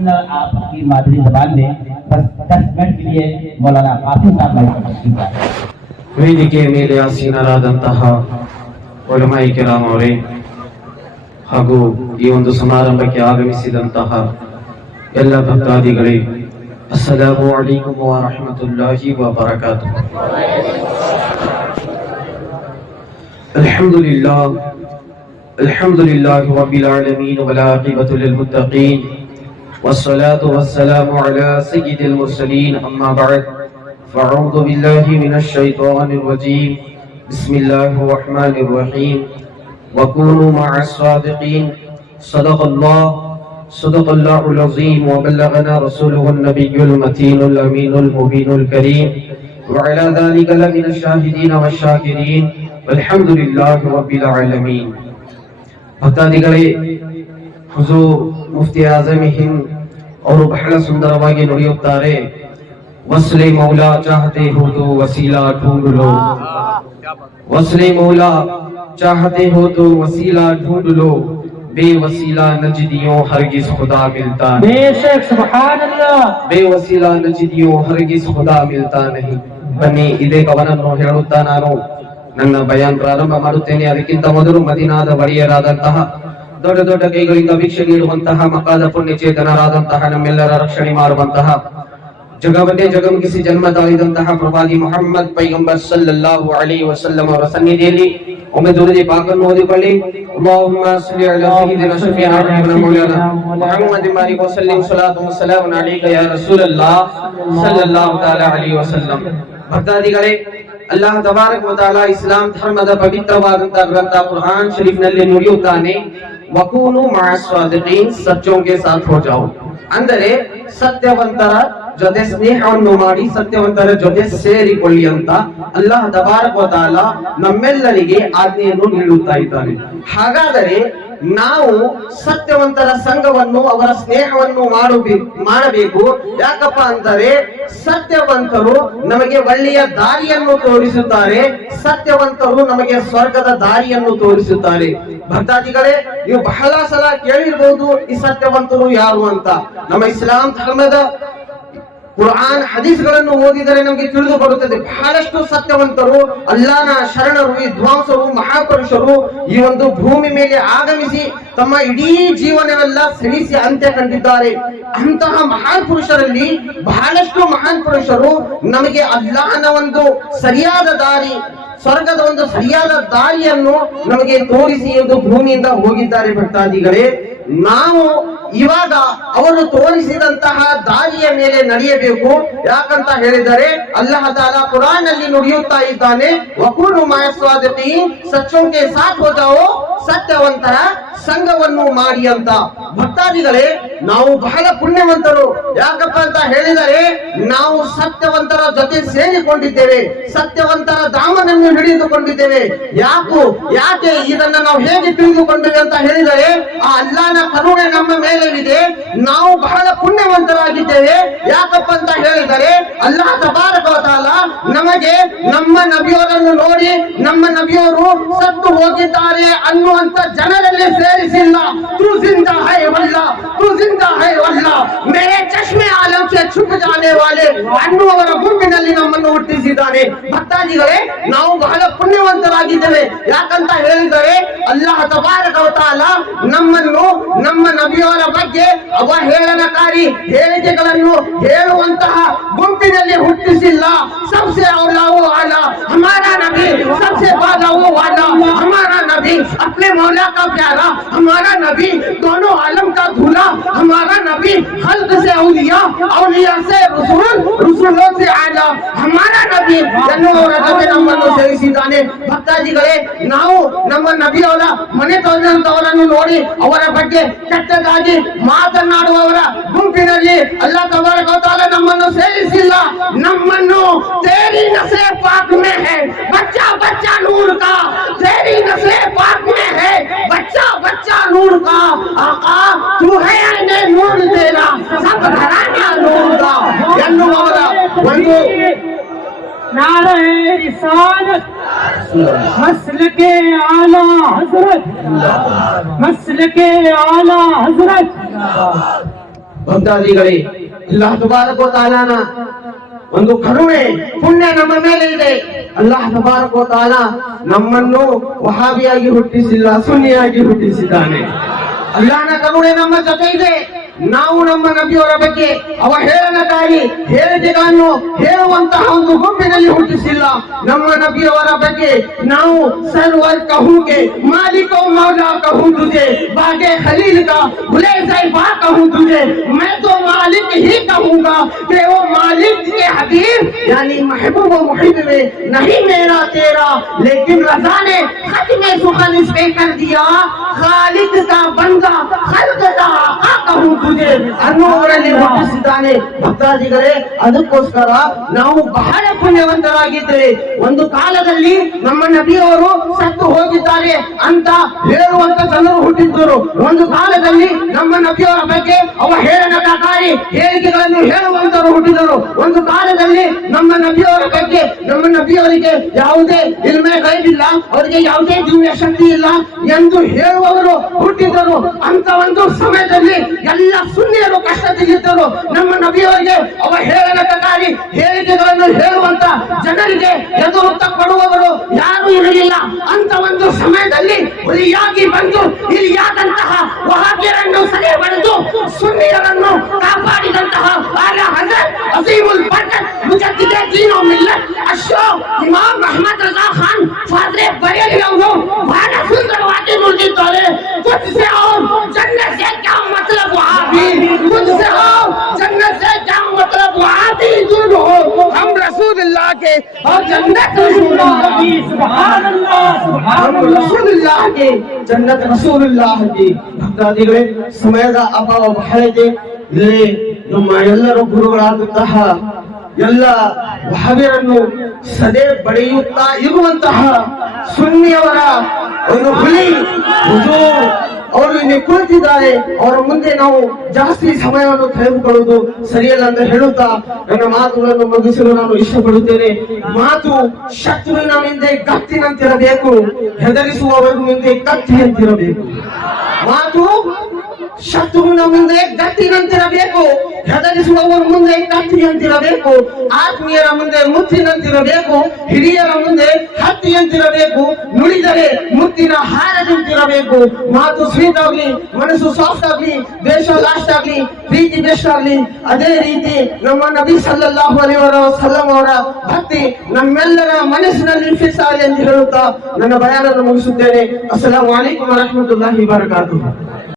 वरना आपकी मादरी जबान में बस 10 मिनट के लिए मौलाना कासिम साहब लाइव ವೇದಿಕೆಯ ಮೇಲೆ ಆಸೀನರಾದಂತಹ ಉಲಮಾಯಿ ಕಿರಾಮ್ ಅವರೇ ಹಾಗೂ ಈ ಒಂದು ಸಮಾರಂಭಕ್ಕೆ ಆಗಮಿಸಿದಂತಹ ಎಲ್ಲ ಭಕ್ತಾದಿಗಳೇ, ಅಸ್ಸಲಾಮು ಅಲೈಕುಂ ವ ರಹಮತುಲ್ಲಾಹಿ ವ ಬರಕಾತುಹು. ಅಲ್ಹಮ್ದುಲಿಲ್ಲಾಹಿ ರಬ್ಬಿಲ್ ಆಲಮೀನ್ ವಲ್ ಆಕಿಬತು ಲಿಲ್ ಮುತ್ತಕೀನ್ ವಸ್ಸಲಾತು ವಸ್ಸಲಾಮು ಅಲಾ ಸಯ್ಯಿದಿಲ್ ಮುರ್ಸಲೀನ್ ಅಮ್ಮಾ ಬಅದ್. فأعوذ بالله من الشيطان الرجيم. بسم الله الرحمن الرحيم. وكونوا مع الصادقين. صدق الله العظيم وبلغنا رسوله النبي المتين الأمين المبين الكريم وعلى ذلك لمن الشاهدين والشاكرين والحمد لله رب العالمين. ಭಕ್ತಾದಿಗಳೇ, ಹುಜೂರ್ ಮುಫ್ತಿ ಆಜಮ್ ಹಿಂದ್ ಅವರು ಬಹಳ ಸುಂದರವಾಗಿ ನುಡಿಯುತ್ತಾರೆ, वसले मौला चाहते हो तो वसीला ढूंढ लो, वसले मौला चाहते हो तो वसीला ढूंढ लो, बेवसीला नजदियों हरगिज खुदा मिलता नहीं। बेशक सुभान अल्लाह। बेवसीला नजदियों हरगिज खुदा मिलता नहीं. ಬನ್ನಿ, ಇದೇ ಕವನನ್ನು ಹೇಳುತ್ತಾ ನಾನು ನನ್ನ ಬಯಾನ್ ಪ್ರಾರಂಭ ಮಾಡುತ್ತೇನೆ. ಅದಕ್ಕಿಂತ ಮೊದಲು ಮದೀನಾದ ಒಡೆಯರಾದಂತಹ ದೊಡ್ಡ ದೊಡ್ಡ ಕೈಗಳಿಂದ ಭಿಕ್ಷೆ ನೀಡುವಂತಹ ಮಕ್ಕಾದ ಪುಣ್ಯ ಚೇತನರಾದಂತಹ ನಮ್ಮೆಲ್ಲರ ರಕ್ಷಣೆ ಮಾಡುವಂತಹ ಜಗವನ್ನೇ ಜಗಮಗಿಸಿ ಜನ್ಮ ತಾಳಿದಂತಹ ಪ್ರವಾದಿ ಮುಹಮ್ಮದ್ ಪೈಗಂಬರ್ ಸಲ್ಲಲ್ಲಾಹು ಅಲೈಹಿ ವಸಲ್ಲಂ ಅವರ ಸನ್ನಿಧಿಯಲ್ಲಿ ಒಮ್ಮೆ ದುರುದಿ ಪಾಕನ್ನು ಓದಿಕೊಳ್ಳಿ. ಅಲ್ಲಾಹುಮ್ಮ ಸಲ್ಲಿ ಅಲಾ ಸಯ್ಯಿದಿನಾ ಶಫೀಅನಾ ನಬಿಯಿನಾ ಮೌಲಾನಾ ಮುಹಮ್ಮದಿನ್ ಬಾರಿಕ್ ವಸಲ್ಲಿಂ ಸಲಾತು ವಸ್ಸಲಾಮು ಅಲೈಕ ಯಾ ರಸೂಲಲ್ಲಾಹ್ ಸಲ್ಲಲ್ಲಾಹು ತಆಲಾ ಅಲೈಹಿ ವಸಲ್ಲಂ. ಭಕ್ತಾದಿಗಳೇ, ಅಲ್ಲಾಹ್ ತಬಾರಕ ವ ತಆಲಾ ಇಸ್ಲಾಂ ಧರ್ಮದ ಪವಿತ್ರವಾದಂತಹ ಗ್ರಂಥ ಕುರ್ಆನ್ ಶರೀಫ್ ನಲ್ಲಿ ನುಡಿಯುತ್ತಾನೆ, ವಕೂನು ಮಅ ಸ್ವಾದಿಕೀನ್, ಸಚ್ಚೋं के साथ हो जाओ. ಅಂದರೆ ಸತ್ಯವಂತರ ಜೊತೆ ಸ್ನೇಹವನ್ನು ಮಾಡಿ ಸತ್ಯವಂತರ ಜೊತೆ ಸೇರಿಕೊಳ್ಳಿ ಅಂತ ಅಲ್ಲಾಹ್ ತಬಾರಕ ವ ತಆಲಾ ನಮ್ಮೆಲ್ಲರಿಗೆ ಆಜ್ಞೆಯನ್ನು ನೀಡುತ್ತಾ ಇದ್ದಾನೆ. ಹಾಗಾದರೆ ನಾವು ಸತ್ಯವಂತರ ಸಂಘವನ್ನು, ಅವರ ಸ್ನೇಹವನ್ನು ಮಾಡಬೇಕು. ಯಾಕಪ್ಪ ಅಂತಾರೆ, ಸತ್ಯವಂತರು ನಮಗೆ ಒಳ್ಳೆಯ ದಾರಿಯನ್ನು ತೋರಿಸುತ್ತಾರೆ, ಸತ್ಯವಂತರು ನಮಗೆ ಸ್ವರ್ಗದ ದಾರಿಯನ್ನು ತೋರಿಸುತ್ತಾರೆ. ಭಕ್ತಾದಿಗಳೇ, ನೀವು ಬಹಳ ಸಲ ಕೇಳಿರಬಹುದು ಈ ಸತ್ಯವಂತರು ಯಾರು ಅಂತ. ನಮ್ಮ ಇಸ್ಲಾಂ ಧರ್ಮದ ಕುರ್ಆನ್ ಹದೀಸ್ಗಳನ್ನು ಓದಿದರೆ ನಮಗೆ ತಿಳಿದು ಬರುತ್ತದೆ. ಬಹಳಷ್ಟು ಸತ್ಯವಂತರು, ಅಲ್ಲಾಹನ ಶರಣರು, ವಿದ್ವಾಂಸರು, ಮಹಾಪುರುಷರು ಈ ಒಂದು ಭೂಮಿ ಮೇಲೆ ಆಗಮಿಸಿ ತಮ್ಮ ಇಡೀ ಜೀವನವೆಲ್ಲ ಶ್ರಮಿಸಿ ಅಂತ್ಯ ಕಂಡಿದ್ದಾರೆ. ಅಂತಹ ಮಹಾನ್ ಪುರುಷರಲ್ಲಿ ಬಹಳಷ್ಟು ಮಹಾನ್ ಪುರುಷರು ನಮಗೆ ಅಲ್ಲಾಹನ ಒಂದು ಸರಿಯಾದ ದಾರಿ, ಸ್ವರ್ಗದ ಒಂದು ಸರಿಯಾದ ದಾರಿಯನ್ನು ನಮಗೆ ತೋರಿಸಿ ಒಂದು ಭೂಮಿಯಿಂದ ಹೋಗಿದ್ದಾರೆ. ಭಕ್ತಾದಿಗಳೇ, ನಾವು ಇವಾಗ ಅವರು ತೋರಿಸಿದಂತಹ ದಾರಿಯ ಮೇಲೆ ನಡೆಯಬೇಕು. ಯಾಕಂತ ಹೇಳಿದರೆ ಅಲ್ಲಾಹ್ ತಾಲಾ ಕುರಾನ್ ನಲ್ಲಿ ನುಡಿಯುತ್ತಾ ಇದ್ದಾನೆ, ವಕೂನು ಮಅ ಸ್ವಾದಿಕೀನ್, ಸಚ್ಚೋं के साथ हो जाओ, ಸತ್ಯವಂತರ ಸಂಘವನ್ನು ಮಾಡಿ ಅಂತ. ಭಕ್ತಾದಿಗಳೇ, ನಾವು ಬಹಳ ಪುಣ್ಯವಂತರು. ಯಾಕಪ್ಪ ಅಂತ ಹೇಳಿದರೆ ನಾವು ಸತ್ಯವಂತರ ಜೊತೆ ಸೇರಿಕೊಂಡಿದ್ದೇವೆ, ಸತ್ಯವಂತರ ದಾಮನನ್ನು ಹಿಡಿದುಕೊಂಡಿದ್ದೇವೆ. ಯಾಕೆ ಇದನ್ನ ನಾವು ಹೇಗೆ ತಿಳಿದುಕೊಂಡೇವೆ ಅಂತ ಹೇಳಿದರೆ ಆ ಅಲ್ಲಾಹನ ಕರುಣೆ ನಮ್ಮ ಮೇಲೆ ಇದೆ. ನಾವು ಬಹಳ ಪುಣ್ಯವಂತರಾಗಿದ್ದೇವೆ. ಯಾಕಪ್ಪ ಅಂತ ಹೇಳಿದರೆ ಅಲ್ಲಾಹ್ ತಬಾರಕ ವ ತಆಲಾ ನಮಗೆ ನಮ್ಮ ನಬಿಯವರನ್ನು ನೋಡಿ, ನಮ್ಮ ನಬಿಯವರು ಸತ್ತು ಹೋಗಿದ್ದಾರೆ ಅನ್ನುವಂತ ಜನರಲ್ಲಿ ಸೇರಿಸಿಲ್ಲ. ತೂ ಜಿಂದಾ ಹೈ ವಲ್ಲಾ, ತೂ ಜಿಂದಾ ಹೈ ವಲ್ಲಾ, ಮೇರೆ ಚಶ್ಮೆ ಆಲಂ ಸೆ ಛುಪ್ ಜಾನೆ ವಾಲೆ ಅನ್ನುವರ ಗುಂಪಿನಲ್ಲಿ ನಮ್ಮನ್ನು ಹುಟ್ಟಿಸಿದ್ದಾನೆ. ಭಕ್ತಾದಿಗಳೇ, ನಾವು ಬಹಳ ಪುಣ್ಯವಂತರಾಗಿದ್ದೇವೆ. ಯಾಕಂತ ಹೇಳಿದರೆ ಅಲ್ಲಾಹ್ ತಬಾರಕ ವ ತಆಲಾ ನಮ್ಮನ್ನು, ನಮ್ಮ ನಬಿಯವರ ಬಗ್ಗೆ ಅವಹೇಳನಕಾರಿ ಹೇಳಿಕೆಗಳನ್ನು ಹೇಳುವಂತಹ ಗುಂಪಿನಲ್ಲಿ ಹುಟ್ಟಿಸಿಲ್ಲ. ಸಬ್ಸೆ ಔಲಾ ವೋ ಆಲಾ ಹಮಾರಾ ನಬಿ, ಸಬ್ಸೆ ಬಾಲಾ ವೋ ವಾಲಾ ಹಮಾರಾ ನಬಿ, अपने मौला का प्यारा हमारा नबी, दोनों आलम का दूल्हा हमारा नबी, खल्क से औलिया, औलिया से रसूल, रसूलों से आला हमारा नबी ಎನ್ನುವರ ಜೊತೆ ನಮ್ಮನ್ನು ಸೇರಿಸಿದ್ದಾನೆ. ಭಕ್ತಾದಿಗಳೇ, ನಾವು ನಮ್ಮ ನಬಿಯವರ ಮನೆ ತಂದಂತವರನ್ನು ನೋಡಿ ಅವರ ಬಗ್ಗೆ ಕೆಟ್ಟದಾಗಿ ಮಾತನಾಡುವವರ ಗುಂಪಿನಲ್ಲಿ ಅಲ್ಲಾಹ್ ತಬಾರಕ ವ ತಆಲಾ ನಮ್ಮನ್ನು ಸೇರಿಸಿಲ್ಲ. ನಮ್ಮನ್ನು ತೇರಿ ನಸೆ ಪಾಕ್ ಮೇ ಹೈ ಬಚ್ಚಾ ಬಚ್ಚಾ ನೂರ್ ಕಾ, ತೇರಿ ನಸೆ ಪಾಕ್ में है बच्चा बच्चा नूर का, आका तू है आईने नूर तेरा, सब घराना नूर का ಎನ್ನುವವರ ಒಂದು नारे रिसालत, मसलके आला हजरत, मसलके आला हजरत, ಭಕ್ತಾದಿಗಳೇ, ಅಲ್ಲಾಹ್ ತಬಾರಕ ವ ತಾಲಾನ ಒಂದು ಕರುಣೆ ಪುಣ್ಯ ನಮ್ಮ ಮೇಲೆ ಇದೆ. ಅಲ್ಲಾಹ್ ತಬಾರಕ ವ ತಾಲಾ ನಮ್ಮನ್ನು ವಹಾಬಿಯಾಗಿ ಹುಟ್ಟಿಸಿಲ್ಲ, ಸುನ್ನಿಯಾಗಿ ಹುಟ್ಟಿಸಿದ್ದಾನೆ. ಅಲ್ಲಾಹನ ಕರುಣೆ ನಮ್ಮ ಜೊತೆ ಇದೆ. ನಾವು ನಮ್ಮ ನಬಿಯವರ ಬಗ್ಗೆ ಅವಹೇಳನಕಾರಿ ಹೇಳಿಕೆಗಳನ್ನು ಹೇಳುವಂತಹ ಒಂದು ಗುಂಪಿನಲ್ಲಿ ಹುಟ್ಟಿಸಿಲ್ಲ. ನಮ್ಮ ನಬಿಯವರ ಬಗ್ಗೆ ನಾವು ಸರ್ವರ್ कहूंगे मालिक और मौला कहूं तुझे बागे खलील का भुले ज़ैबा कहूं तुझे मैं तो मालिक ही कहूंगा कि वो मालिक के हबीब यानी महबूब व मुहिब में नहीं मेरा तेरा लेकिन रज़ा ने खत में सुखन इस पे कर दिया खालिक का बंदा खल्क का आका कहूं तुझे ಅನ್ನುವರಲ್ಲಿ ಹುಟ್ಟಿಸಿದ್ದಾನೆ. ಭಕ್ತಾದಿಗಳೇ, ಅದಕ್ಕೋಸ್ಕರ ನಾವು ಬಹಳ ಪುಣ್ಯವಂತರಾಗಿದ್ದೇವೆ. ಒಂದು ಕಾಲದಲ್ಲಿ ನಮ್ಮ ನಬಿಯವರು ಸತ್ತು ಹೋಗಿದ್ದಾರೆ ಅಂತ ಹೇಳುವಂತ ಜನರು ಹುಟ್ಟಿದ್ದರು. ಒಂದು ಕಾಲದಲ್ಲಿ ನಮ್ಮ ನಬಿಯವರ ಬಗ್ಗೆ ಅವಹೇಳನಕಾರಿ ಹೇಳಿಕೆಗಳನ್ನು ಹೇಳುವಂತರು ಹುಟ್ಟಿದರು. ಒಂದು ಕಾಲದಲ್ಲಿ ನಮ್ಮ ನಬಿಯವರ ಬಗ್ಗೆ ನಮ್ಮ ನಬಿಯವರಿಗೆ ಯಾವುದೇ ಇಲ್ಮೆ ಗೈಬಿಲ್ಲ, ಅವರಿಗೆ ಯಾವುದೇ ದಿವ್ಯ ಶಕ್ತಿ ಇಲ್ಲ ಎಂದು ಹೇಳುವವರು ಹುಟ್ಟಿದರು. ಅಂತ ಒಂದು ಸಮಯದಲ್ಲಿ ಎಲ್ಲ ಸುನ್ನಿಯರು ಕಷ್ಟದಲ್ಲಿದ್ದರು. ನಮ್ಮ ನಬಿಯವರಿಗೆ ಅವಹೇಳನಕಾರಿ ಹೇಳಿಕೆಗಳನ್ನು ಹೇಳುವಂತ ಜನರಿಗೆ ಎದುರು ಕೊಡುವವರು ಯಾರು ಇರಲಿಲ್ಲ. ಅಂತ ಒಂದು ಸಮಯದಲ್ಲಿ ಹುಲಿಯಾಗಿ ಬಂದು ಇಲಿಯಾದಂತಹ ವಹಾಬಿಯರನ್ನು ಸದೆ ಬರೆದು ಸುನ್ನಿಯರನ್ನು ಕಾಪಾಡಿದಂತಹ ಆಲಾ ಹಜರತ್ ಅಜೀಮುಲ್ ಬರ್ಕತ್ ಮುಜದ್ದಿದೆ ದೀನ್ ವ ಮಿಲ್ಲತ್ ಅಶ್ರಫ್ ಇಮಾಮ್ ಅಹಮದ್ ರಜಾ ಖಾನ್ ಫಾದ್ರೆ ಬರೇಲಿ ಅವರು ಬಹಳ ಸುಂದರವಾಗಿ ನುಡಿದಿದ್ದಾರೆ. ತುಜ್ಸೆ ಔರ್ ಜನ್ನತ್ ಸೆ ಕ್ಯಾ ಮತ್ಲಬ್ ವಹಾಬಿ, तुझसे हो जन्नत से क्या मतलब वहाबी दूर हो हम रसूलुल्लाह के और जन्नत रसूलुल्लाह की सुभान अल्लाह सुभान अल्लाह रसूलुल्लाह के जन्नत रसूलुल्लाह की. ಭಕ್ತಾದಿಗಳೇ, ಸಮಯದ ಅಭಾವ ಬಹಳ ಇದೆ. ಇಲ್ಲಿ ನಮ್ಮ ಎಲ್ಲರೂ ಗುರುಗಳಾದಂತಹ ಎಲ್ಲ ವಹಾಬಿಯರನ್ನು ಸದೆ ಬಡಿಯುತ್ತಾ ಇರುವಂತಹ ಸುನ್ನಿಯವರ ಒಂದು ಹುಲಿ ಹುಜೂರ್ ಅವರು ಇಲ್ಲಿ ಕುಳಿತಿದ್ದಾರೆ. ಅವರ ಮುಂದೆ ನಾವು ಜಾಸ್ತಿ ಸಮಯವನ್ನು ತೆಗೆದುಕೊಳ್ಳುವುದು ಸರಿಯಲ್ಲ ಅಂತ ಹೇಳುತ್ತಾ ನನ್ನ ಮಾತುಗಳನ್ನು ಮುಗಿಸಲು ನಾನು ಇಷ್ಟಪಡುತ್ತೇನೆ. ಮಾತು ಶತ್ರುವಿನ ಮುಂದೆ ಗತ್ತಿನಂತಿರಬೇಕು, ಹೆದರಿಸುವವರ ಮುಂದೆ ಕತ್ತಿಯಂತಿರಬೇಕು. ಮಾತು ಶತ್ರುವಿನ ಮುಂದೆ ಗತ್ತಿನಂತಿರಬೇಕು, ಹೆದರಿಸುವವರ ಮುಂದೆ ಕತ್ತಿಯಂತಿರಬೇಕು. ಆತ್ಮೀಯರ ಮುಂದೆ ಮುತ್ತಿನಂತಿರಬೇಕು, ಹಿರಿಯರ ಮುಂದೆ ಹತ್ತಿಯಂತಿರಬೇಕು. ನುಡಿದರೆ ಮುತ್ತಿನ ಹಾರದಂತಿರಬೇಕು. ಮಾತು ಸ್ವೀಟ್ ಆಗ್ಲಿ, ಮನಸ್ಸು ಸಾಫ್ಟ್ ಆಗ್ಲಿ, ದೇಶ ಲಾಸ್ಟ್ ಆಗ್ಲಿ, ಪ್ರೀತಿ ಬೆಸ್ಟ್ ಆಗ್ಲಿ. ಅದೇ ರೀತಿ ನಮ್ಮ ನಬಿ ಸಲ್ಲಲ್ಲಾಹು ಅಲೈಹಿ ವಸಲ್ಲಂ ಅವರ ಭಕ್ತಿ ನಮ್ಮೆಲ್ಲರ ಮನಸ್ಸಿನಲ್ಲಿ ಫಿಕ್ಸ್ ಆಗಲಿ ಎಂದು ಹೇಳುತ್ತಾ ನನ್ನ ಬಯಾನನ್ನು ಮುಗಿಸುತ್ತೇನೆ. ಅಸ್ಸಲಾಮು ಅಲೈಕುಂ ವರಹಮತುಲ್ಲಾಹಿ ವಬರಕಾತುಹು.